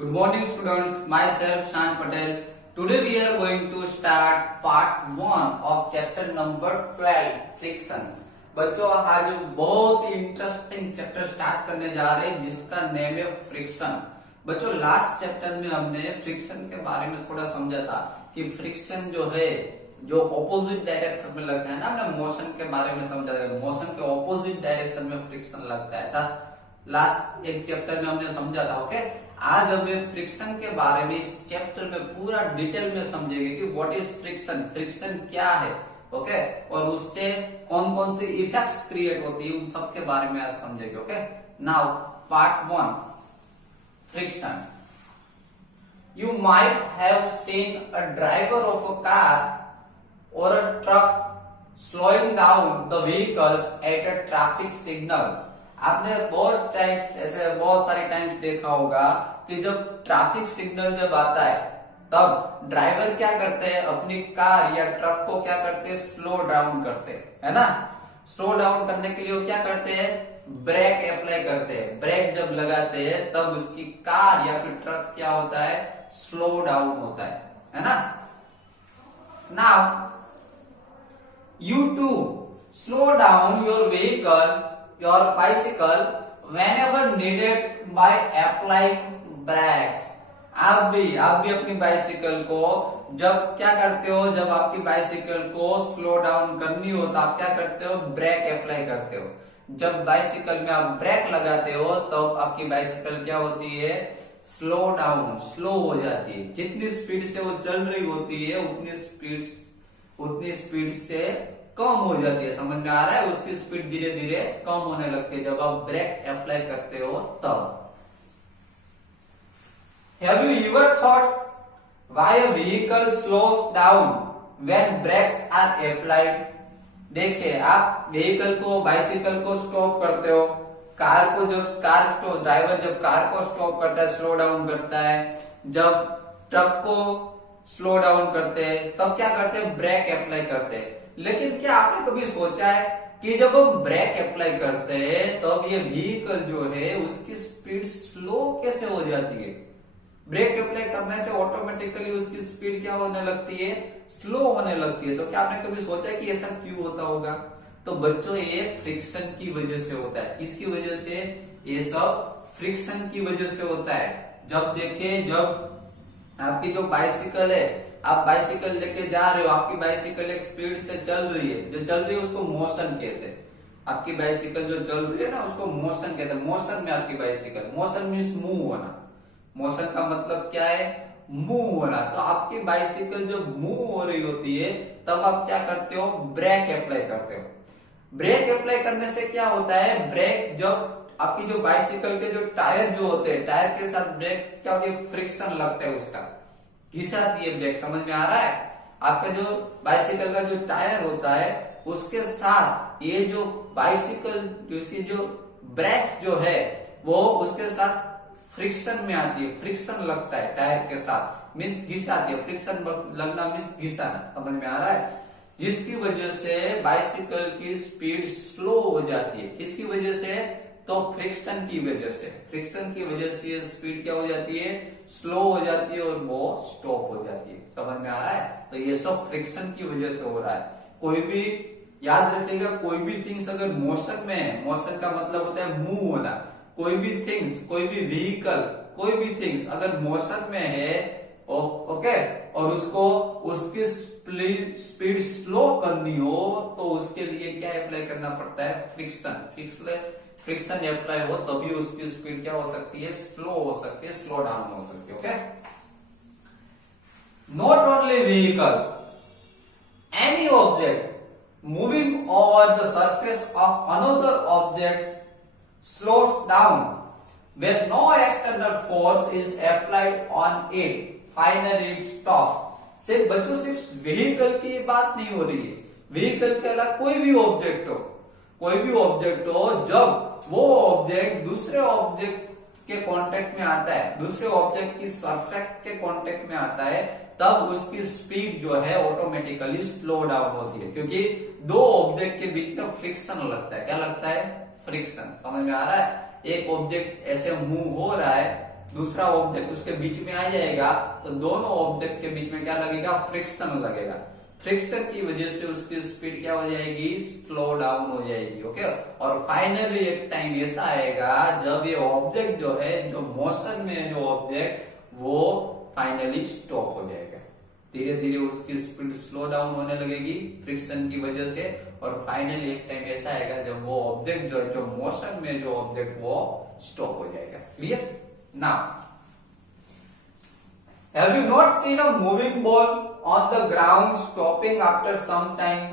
Good morning students, myself Shan Patel. Today we are going to start part 1 of chapter number 12 friction. बच्चों आज बहुत ही interesting chapter start करने जा रहे हैं जिसका नेम है फ्रिक्शन। बच्चों लास्ट चैप्टर में हमने फ्रिक्शन के बारे में थोड़ा समझा था कि फ्रिक्शन जो है जो ऑपोजिट डायरेक्शन में लगता है ना, हमने मोशन के बारे में समझा था, मोशन के ऑपोजिट डायरेक्शन में फ्रिक्शन लगता है, ऐसा लास्ट एक चैप्टर में हमने समझा था। ओके, आज हमें फ्रिक्शन के बारे में इस चैप्टर में पूरा डिटेल में समझेंगे कि व्हाट इज फ्रिक्शन, फ्रिक्शन क्या है। ओके, और उससे कौन कौन से इफेक्ट्स क्रिएट होती है उन सब के बारे में आज समझेंगे। Okay, now part 1 friction. You might have seen a driver of a car or a truck slowing down the vehicles at a traffic signal. आपने बहुत टाइम्स ऐसे बहुत सारे टाइम्स देखा होगा कि जब ट्रैफिक सिग्नल जब आता है तब ड्राइवर क्या करते हैं, अपनी कार या ट्रक को क्या करते हैं, स्लो डाउन करते हैं, है ना। स्लो डाउन करने के लिए वो क्या करते हैं, ब्रेक अप्लाई करते हैं। ब्रेक जब लगाते हैं तब उसकी कार या फिर ट्रक क्या होता है, स्लो डाउन होता है ना। Now you too slow down your vehicle, your bicycle whenever needed by applying brakes. आप भी अपनी बाइसिकल को जब क्या करते हो, जब आपकी बाइसिकल को स्लो डाउन करनी हो तो आप क्या करते हो, ब्रेक अप्लाई करते हो। जब बाइसिकल में आप ब्रेक लगाते हो तो आपकी बाइसिकल क्या होती है, स्लो डाउन, स्लो हो जाती है। जितनी स्पीड से वो चल रही होती है उतनी स्पीड से कम हो जाती है। समझ में आ रहा है, उसकी स्पीड धीरे धीरे कम होने लगती है जब आप ब्रेक अप्लाई करते हो तब। Have you ever thought why a vehicle slows down when brakes are applied? देखिए, आप व्हीकल को, बाइसिकल को स्टॉप करते हो, कार को जब ड्राइवर जब कार को स्टॉप करता है, स्लो डाउन करता है, जब ट्रक को स्लो डाउन करते हैं तब क्या करते हैं, ब्रेक अप्लाई करते हैं। लेकिन क्या आपने कभी सोचा है कि जब हम ब्रेक अप्लाई करते हैं तब ये व्हीकल जो है उसकी स्पीड स्लो कैसे हो जाती है। ब्रेक अप्लाई करने से ऑटोमेटिकली उसकी स्पीड क्या होने लगती है, स्लो होने लगती है। तो क्या आपने कभी सोचा कि ऐसा क्यों होता होगा? तो बच्चों ये फ्रिक्शन की वजह से होता है। किसकी वजह से? ये सब फ्रिक्शन की वजह से होता है। जब देखिए, जब आपकी जो बाइसिकल है, आप बाइसिकल लेके जा रहे हो, आपकी बाइसिकल एक स्पीड से चल रही है, जो चल रही है उसको मोशन कहते हैं। आपकी बाइसिकल जो चल रही है ना उसको मोशन कहते हैं। मोशन में आपकी बाइसिकल, मोशन मीन्स मूव होना। मोशन का मतलब क्या है, मूव होना। तो आपकी बाइसिकल जब मूव हो रही होती है तब आप क्या करते हो, ब्रेक अप्लाई करते हो। ब्रेक अप्लाई करने से क्या होता है, ब्रेक जब आपकी जो बाइसिकल के जो टायर जो होते हैं, टायर के साथ ब्रेक क्या होती है, फ्रिक्शन लगता है, उसका घिसाती है ब्रेक। समझ में आ रहा है? आपका जो बाइसिकल का जो टायर होता है उसके साथ ये जो बाइसिकल उसकी जो ब्रेक जो है वो उसके साथ फ्रिक्शन में आती है, फ्रिक्शन लगता है टायर के साथ, मीन्स घिसाती है। फ्रिक्शन लगना मीन्स घिसाना। समझ में आ रहा है? जिसकी वजह से बाइसिकल की स्पीड स्लो हो जाती है। किसकी वजह से? तो फ्रिक्शन की वजह से। फ्रिक्शन की वजह से स्पीड क्या हो जाती है, स्लो हो जाती है और वो स्टॉप हो जाती है। समझ में आ रहा है? तो ये सब फ्रिक्शन की वजह से हो रहा है। कोई भी याद रखिएगा, कोई भी थिंग्स अगर मोशन में है, मोशन का मतलब होता है मूव होना। कोई भी थिंग्स, कोई भी व्हीकल, कोई भी थिंग्स अगर मोशन में है, ओके, और उसको उसकी स्पीड स्लो करनी हो तो उसके लिए क्या अप्लाई करना पड़ता है, फ्रिक्शन। फ्रिक्शन अप्लाई हो तभी उसकी स्पीड क्या हो सकती है, स्लो हो सकती है, स्लो डाउन हो सकती है। Okay, not only vehicle, any object moving over the surface of another object slows down when no external force is applied on it. Finally it stops. सिर्फ बच्चों, सिर्फ व्हीकल की बात नहीं हो रही है। व्हीकल के अलावा कोई भी ऑब्जेक्ट हो, जब वो ऑब्जेक्ट दूसरे ऑब्जेक्ट के कांटेक्ट में आता है, दूसरे ऑब्जेक्ट की सरफेस के कांटेक्ट में आता है, तब उसकी स्पीड जो है ऑटोमेटिकली स्लो डाउन होती है, क्योंकि दो ऑब्जेक्ट के बीच में फ्रिक्शन लगता है। क्या लगता है, फ्रिक्शन। समझ में आ रहा है? एक ऑब्जेक्ट ऐसे मूव हो रहा है दूसरा ऑब्जेक्ट उसके बीच में आ जाएगा तो दोनों ऑब्जेक्ट के बीच में क्या लगेगा, फ्रिक्शन लगेगा। फ्रिक्शन की वजह से उसकी स्पीड क्या हो जाएगी, स्लो डाउन हो जाएगी। ओके, और फाइनली एक टाइम ऐसा आएगा जब ये ऑब्जेक्ट जो है, जो मोशन में है जो ऑब्जेक्ट, वो फाइनली स्टॉप हो जाएगा। धीरे धीरे उसकी स्पीड स्लो डाउन होने लगेगी फ्रिक्शन की वजह से, और फाइनली एक टाइम ऐसा आएगा जब वो ऑब्जेक्ट जो है, जो मोशन में जो ऑब्जेक्ट, वो स्टॉप हो जाएगा। Clear? Now have you not seen a moving ball on the ground stopping after some time?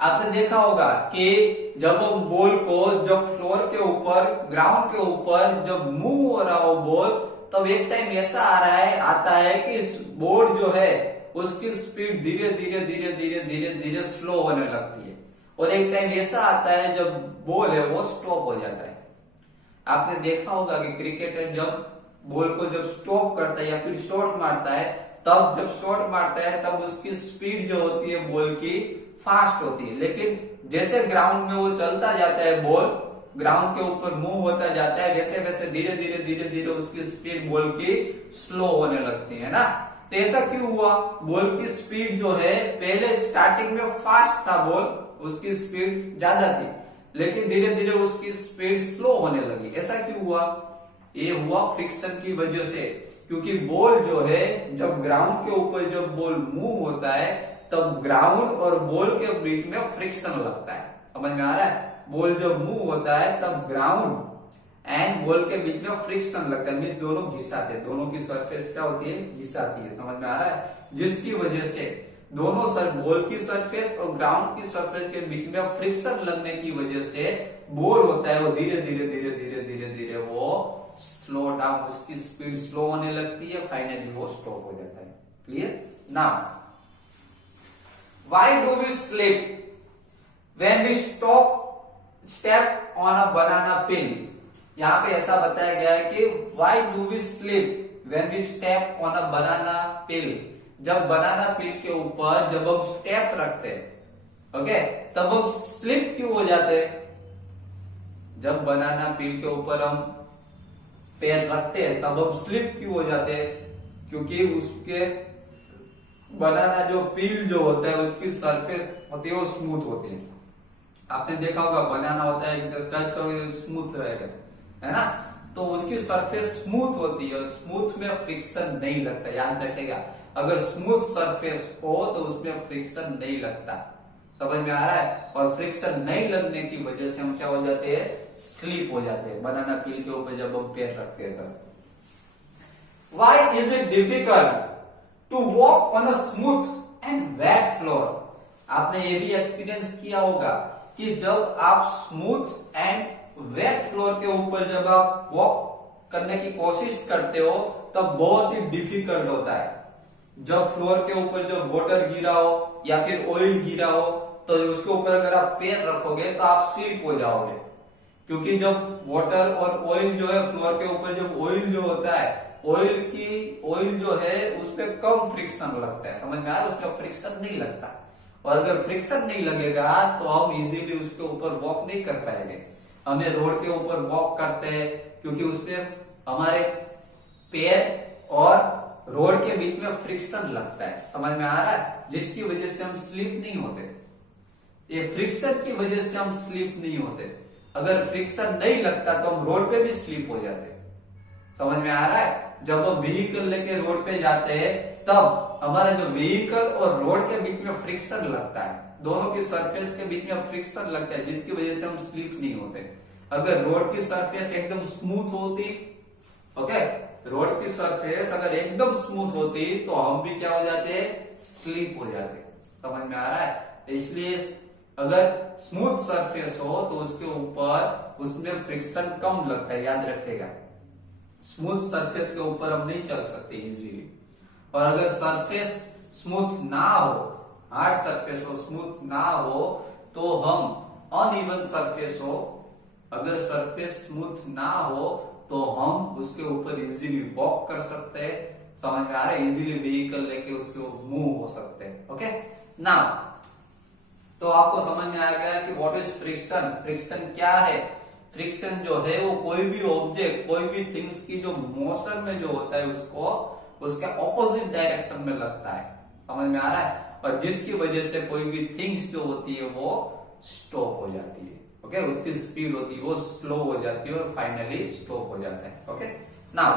आपने देखा होगा कि जब हम बॉल को, जब फ्लोर के ऊपर, ग्राउंड के ऊपर जब मूव हो रहा हो बॉल, तब एक टाइम ऐसा आता है कि बोर्ड जो है उसकी स्पीड धीरे धीरे धीरे धीरे धीरे धीरे स्लो होने लगती है, और एक टाइम ऐसा आता है जब बॉल है वो स्टॉप हो जाता है। आपने देखा होगा कि क्रिकेटर जब बॉल को जब स्टॉप करता है या फिर शॉट मारता है, तब जब शॉट मारता है तब उसकी स्पीड जो होती है बॉल की फास्ट होती है, लेकिन जैसे ग्राउंड में वो चलता जाता है, बॉल ग्राउंड के ऊपर मूव होता जाता है, वैसे वैसे धीरे धीरे धीरे धीरे उसकी स्पीड बॉल की स्लो होने लगती है ना। तो ऐसा क्यों हुआ? बॉल की स्पीड जो है पहले स्टार्टिंग में फास्ट था बॉल, उसकी स्पीड ज्यादा थी, लेकिन धीरे धीरे उसकी स्पीड स्लो होने लगी। ऐसा क्यों हुआ? ये हुआ फ्रिक्शन की वजह से, क्योंकि बॉल जो है जब ग्राउंड के ऊपर जब बॉल मूव होता है तब ग्राउंड और बॉल के बीच में फ्रिक्शन लगता है। समझ में आ रहा है? बॉल जब मूव होता है तब ग्राउंड एंड बॉल के बीच में फ्रिक्शन लगता है, मीन्स दोनों घिसाते हैं, दोनों की सरफेस क्या होती है, घिसाती है। समझ में आ रहा है? जिसकी वजह से दोनों बॉल की सरफेस और ग्राउंड की सरफेस के बीच में फ्रिक्शन लगने की वजह से बॉल होता है वो धीरे धीरे धीरे धीरे धीरे धीरे वो स्लो डाउन, उसकी स्पीड स्लो होने लगती है, फाइनली वो स्टॉप हो जाता है। Clear? Now why do we slip when we step on a banana peel? यहां पे ऐसा बताया गया है कि why do we slip when we step on a banana peel? जब बनाना पील के ऊपर जब हम स्टेप रखते हैं, ओके, तब हम स्लिप क्यों हो जाते हैं? जब बनाना पील के ऊपर हम पैर रखते हैं तब हम स्लिप क्यों हो जाते हैं? क्योंकि उसके बनाना जो पील जो होता है उसकी सरफेस होती है वो स्मूथ होती है। आपने देखा होगा बनाना होता है, टच करोगे स्मूथ रहेगा, है ना? तो उसकी सरफेस स्मूथ होती है, स्मूथ में फ्रिक्शन नहीं लगता, याद रखेगा। अगर स्मूथ सरफेस हो तो उसमें फ्रिक्शन नहीं लगता। समझ में आ रहा है? और फ्रिक्शन नहीं लगने की वजह से हम क्या हो जाते हैं, स्लिप हो जाते हैं बनाना पील के ऊपर जब हम पैर रखते हैं तब। Why is it difficult to walk on a smooth and wet floor? आपने ये भी एक्सपीरियंस किया होगा कि जब आप स्मूथ एंड वेट फ्लोर के ऊपर जब आप वॉक करने की कोशिश करते हो तब बहुत ही डिफिकल्ट होता है। जब फ्लोर के ऊपर जब वाटर गिरा हो या फिर ऑयल गिरा हो तो उसके ऊपर अगर आप पैर रखोगे तो आप स्लिप हो जाओगे, क्योंकि जब वाटर और ऑयल जो है फ्लोर के ऊपर जब ऑयल जो होता है, ऑयल जो है उस पर कम फ्रिक्शन लगता है। समझ में आ रहा है? उस पर फ्रिक्शन नहीं लगता, और अगर फ्रिक्शन नहीं लगेगा तो हम इजीली उसके ऊपर वॉक नहीं कर पाएंगे। हमें रोड के ऊपर वॉक करते हैं क्योंकि उसमें हमारे पैर और रोड के बीच में फ्रिक्शन लगता है। समझ में आ रहा है? जिसकी वजह से हम स्लिप नहीं होते। ये फ्रिक्शन की वजह से हम स्लिप नहीं होते। अगर फ्रिक्शन नहीं लगता तो हम रोड पे भी स्लिप हो जाते। समझ में आ रहा है? जब हम व्हीकल लेके रोड पे जाते हैं तब हमारा जो व्हीकल और रोड के बीच में फ्रिक्शन लगता है, दोनों की सरफेस के बीच में फ्रिक्शन लगता है, जिसकी वजह से हम स्लिप नहीं होते। अगर रोड की सरफेस एकदम स्मूथ होती, ओके, रोड की सरफेस अगर एकदम स्मूथ होती तो हम भी क्या हो जाते, स्लिप हो जाते। समझ में आ रहा है? इसलिए अगर स्मूथ सरफेस हो तो उसके ऊपर उसमें फ्रिक्शन कम लगता है, याद रखेगा। स्मूथ सरफेस के ऊपर हम नहीं चल सकते इजीली, और अगर सरफेस स्मूथ ना हो, हार्ड सरफेस हो, स्मूथ ना हो, तो हम अनइवन सरफेस हो, अगर सरफेस स्मूथ ना हो तो हम उसके ऊपर इजीली वॉक कर सकते हैं। समझ में आ रहा है? इजीली व्हीकल लेके उसके मूव हो सकते हैं। ओके, नाउ तो आपको समझ में आ गया कि व्हाट इज फ्रिक्शन, फ्रिक्शन क्या है। फ्रिक्शन जो है वो कोई भी ऑब्जेक्ट, कोई भी थिंग्स की जो मोशन में जो होता है उसको उसके ऑपोजिट डायरेक्शन में लगता है। समझ में आ रहा है? और जिसकी वजह से कोई भी थिंग्स जो होती है वो स्टॉप हो जाती है। ओके, उसकी स्पीड होती है वो स्लो हो जाती है और फाइनली स्टॉप हो जाता है। Okay, now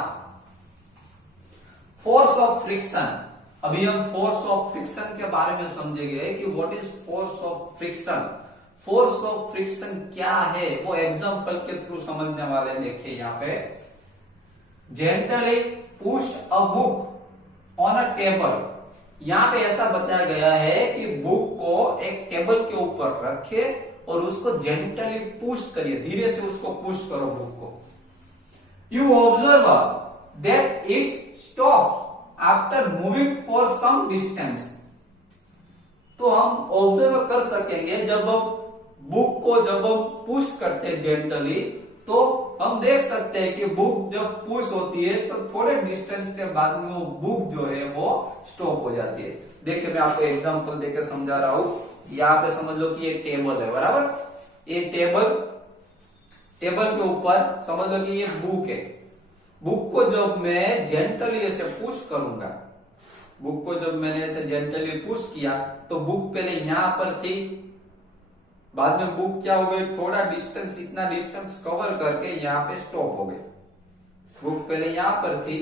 force of friction. अभी हम फोर्स ऑफ फ्रिक्शन के बारे में समझेंगे कि what is force of friction. Force of friction क्या है वो एग्जांपल के थ्रू समझने वाले हैं। देखिए यहाँ पे, gently push a book on a table. यहां पे ऐसा बताया गया है कि बुक को एक टेबल के ऊपर रखे और उसको जेंटली पुश करिए, धीरे से उसको पुश करो बुक को। You observe that it stop after moving for some distance. तो हम ऑब्जर्व कर सकेंगे जब हम बुक को जब हम पुश करते हैं जेंटली, तो हम देख सकते हैं कि बुक जब पुश होती है तो थोड़े डिस्टेंस के बाद में वो बुक जो है वो स्टॉप हो जाती है। देखिए मैं आपको एग्जांपल देकर समझा रहा हूं। यहाँ पे समझ लो कि ये टेबल है, बराबर। ये टेबल के ऊपर समझ लो कि ये बुक है। बुक को जब मैं जेंटली ऐसे पुश करूंगा, बुक को जब मैंने ऐसे जेंटली पुश किया तो बुक पहले यहां पर थी, बाद में बुक क्या हो गई, थोड़ा डिस्टेंस, इतना डिस्टेंस कवर करके यहाँ पे स्टॉप हो गई। बुक पहले यहाँ पर थी,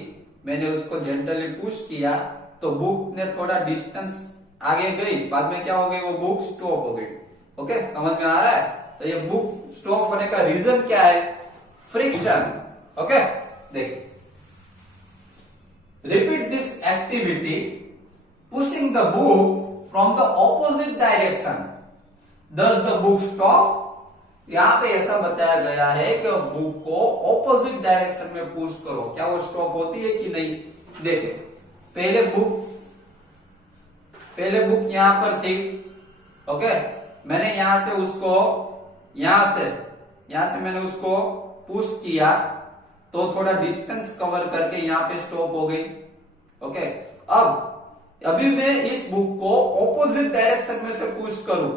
मैंने उसको जेंटली पुश किया तो बुक ने थोड़ा डिस्टेंस आगे गई, बाद में क्या हो गई, वो बुक स्टॉप हो गई। ओके, समझ में आ रहा है? तो ये बुक स्टॉप होने का रीजन क्या है? फ्रिक्शन। ओके, देखिए, repeat this activity pushing the book from the opposite direction. Does the book stop? यहां पे ऐसा बताया गया है कि बुक को ऑपोजिट डायरेक्शन में पुश करो, क्या वो स्टॉप होती है कि नहीं? देखे, पहले बुक यहां पर थी। ओके, मैंने यहां से उसको यहां से मैंने उसको पुश किया तो थोड़ा डिस्टेंस कवर करके यहां पे स्टॉप हो गई। ओके, अभी मैं इस बुक को ऑपोजिट डायरेक्शन में से पुश करूं,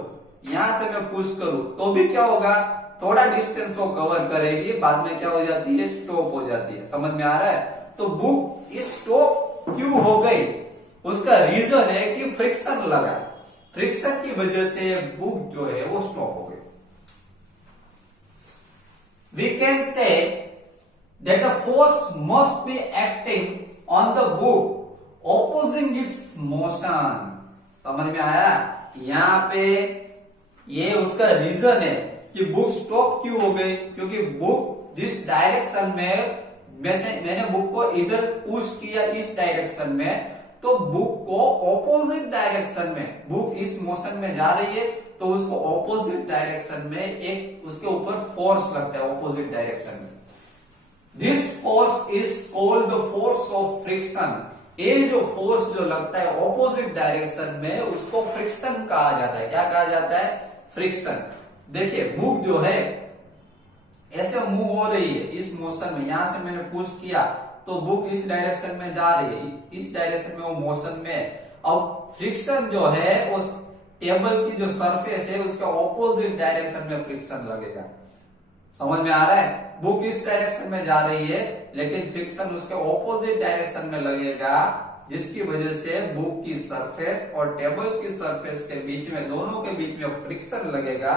यहां से मैं पुश करूं तो भी क्या होगा, थोड़ा डिस्टेंस वो कवर करेगी, बाद में क्या हो जाती है, स्टॉप हो जाती है। समझ में आ रहा है? तो बुक स्टॉप क्यों हो गई, उसका रीजन है कि फ्रिक्शन लगा। फ्रिक्शन की वजह से बुक जो है वो स्टॉप हो गई। We can say that a force must be acting on the book opposing its motion. समझ में आया? यहां पे ये उसका रीजन है कि बुक स्टॉप क्यों हो गई, क्योंकि बुक जिस डायरेक्शन में मैंने बुक को इधर पुश किया इस डायरेक्शन में, तो बुक को ऑपोजिट डायरेक्शन में, बुक इस मोशन में जा रही है तो उसको ऑपोजिट डायरेक्शन में एक उसके ऊपर फोर्स लगता है ऑपोजिट डायरेक्शन में। This force is called the force of friction. ये जो फोर्स जो लगता है ऑपोजिट डायरेक्शन में उसको फ्रिक्शन कहा जाता है। क्या कहा जाता है? फ्रिक्शन। देखिए, बुक जो है ऐसे मूव हो रही है इस मोशन में, यहां से मैंने पुश किया तो बुक इस डायरेक्शन में जा रही है, इस डायरेक्शन में वो मोशन में। अब फ्रिक्शन जो है उस टेबल की जो सरफेस है उसके ऑपोजिट डायरेक्शन में फ्रिक्शन लगेगा। समझ में आ रहा है? बुक इस डायरेक्शन में जा रही है लेकिन फ्रिक्शन उसके ऑपोजिट डायरेक्शन में लगेगा, जिसकी वजह से बुक की सरफेस और टेबल की सरफेस के बीच में, दोनों के बीच में फ्रिक्शन लगेगा,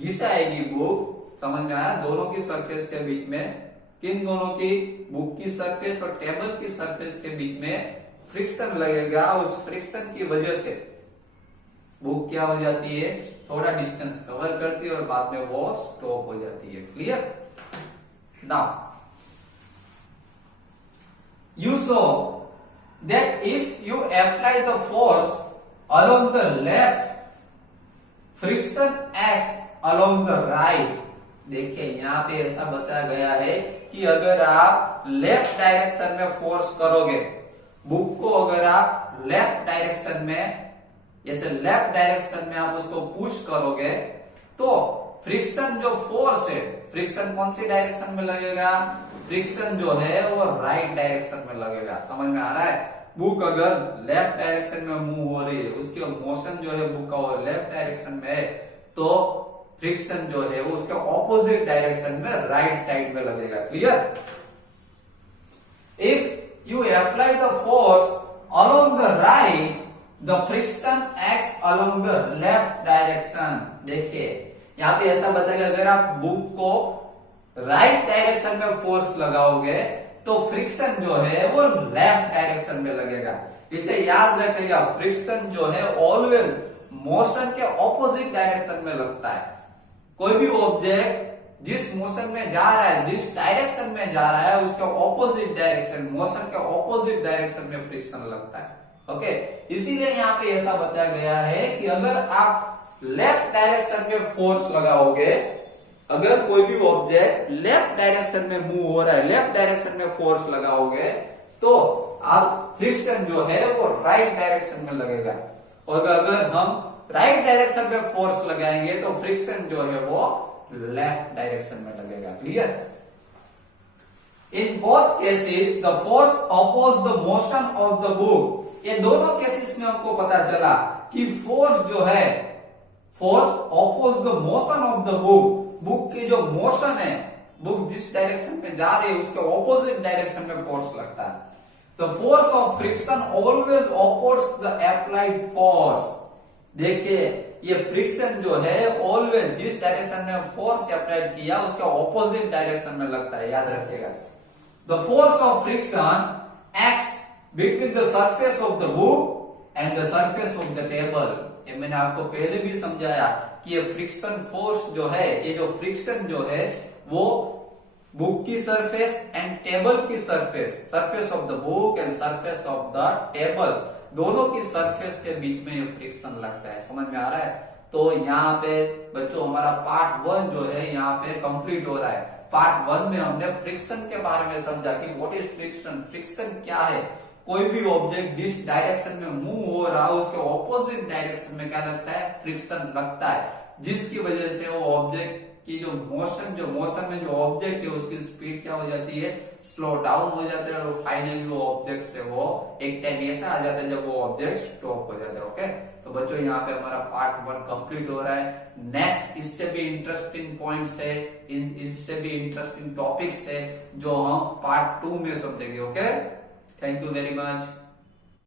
घिसाएगी बुक। समझ में आया? दोनों की सरफेस के बीच में, किन दोनों की, बुक की सरफेस और टेबल की सरफेस के बीच में फ्रिक्शन लगेगा। उस फ्रिक्शन की वजह से बुक क्या हो जाती है, थोड़ा डिस्टेंस कवर करती है और बाद में वो स्टॉप हो जाती है। Clear? Now you saw that if you apply the force along the left, friction acts along the right. देखिए, यहाँ पे ऐसा बताया गया है कि अगर आप लेफ्ट डायरेक्शन में फोर्स करोगे, बुक को अगर आप लेफ्ट डायरेक्शन में, जैसे लेफ्ट डायरेक्शन में आप उसको पुश करोगे तो फ्रिक्शन जो फोर्स है, फ्रिक्शन कौन सी डायरेक्शन में लगेगा, फ्रिक्शन जो है वो राइट डायरेक्शन में लगेगा। समझ में आ रहा है? बुक अगर लेफ्ट डायरेक्शन में मूव हो रही है, उसकी मोशन जो है बुक का वो लेफ्ट डायरेक्शन में है, तो फ्रिक्शन जो है वो उसके ऑपोजिट डायरेक्शन में राइट साइड में लगेगा। Clear? If you apply the force along the right, the friction acts along the left direction. देखिए यहां पे ऐसा बताया, अगर आप बुक को राइट डायरेक्शन में फोर्स लगाओगे तो फ्रिक्शन जो है वो लेफ्ट डायरेक्शन में लगेगा। इसलिए याद रखिएगा, फ्रिक्शन जो है ऑलवेज मोशन के ऑपोजिट डायरेक्शन में लगता है। कोई भी ऑब्जेक्ट जिस मोशन में जा रहा है, जिस डायरेक्शन में जा रहा है, उसके ऑपोजिट डायरेक्शन, मोशन के ऑपोजिट डायरेक्शन में फ्रिक्शन लगता है। ओके, इसीलिए यहाँ पे ऐसा बताया गया है कि अगर आप लेफ्ट डायरेक्शन में फोर्स लगाओगे, अगर कोई भी ऑब्जेक्ट लेफ्ट डायरेक्शन में मूव हो रहा है, लेफ्ट डायरेक्शन में फोर्स लगाओगे तो आप फ्रिक्शन जो है वो राइट डायरेक्शन में लगेगा, और अगर हम राइट डायरेक्शन में फोर्स लगाएंगे तो फ्रिक्शन जो है वो लेफ्ट डायरेक्शन में लगेगा। Clear? In both cases the force oppose the motion of the book. ये दोनों केसेस में हमको पता चला कि फोर्स जो है, force oppose the motion of the book, book की जो मोशन है, बुक जिस डायरेक्शन में जा रही है उसके ऑपोजिट डायरेक्शन में फोर्स लगता है। The force of friction always oppose the applied force. देखिए ये फ्रिक्शन जो है ऑलवेज जिस डायरेक्शन में फोर्स अप्लाइड किया उसके ऑपोजिट डायरेक्शन में लगता है, याद रखिएगा। The force of friction acts between the surface of the book and the surface of the table. ये मैंने आपको पहले भी समझाया कि ये फ्रिक्शन फोर्स जो है, ये जो फ्रिक्शन जो है वो बुक की सरफेस एंड टेबल की surface, surface of the book and surface of the table, दोनों की सरफेस के बीच में ये फ्रिक्शन लगता है। समझ में आ रहा है? तो यहाँ पे बच्चों हमारा पार्ट 1 जो है यहाँ पे कंप्लीट हो रहा है। पार्ट 1 में हमने फ्रिक्शन के बारे में समझा कि व्हाट इज फ्रिक्शन, फ्रिक्शन क्या है। कोई भी ऑब्जेक्ट जिस डायरेक्शन में मूव हो रहा है उसके ऑपोजिट डायरेक्शन में क्या लगता है, फ्रिक्शन लगता है, जिसकी वजह से वो ऑब्जेक्ट की जो मोशन में जो ऑब्जेक्ट है उसकी स्पीड क्या हो जाती है, स्लो डाउन हो जाता है, और फाइनली वो ऑब्जेक्ट से वो एक टाइम ऐसा आ जाता है जब वो ऑब्जेक्ट स्टॉप हो जाता है। ओके, तो बच्चों यहाँ पे हमारा पार्ट 1 कंप्लीट हो रहा है। नेक्स्ट इससे भी इंटरेस्टिंग पॉइंट्स है, इससे भी इंटरेस्टिंग टॉपिक्स है जो हम पार्ट 2 में समझेंगे। Okay, thank you very much.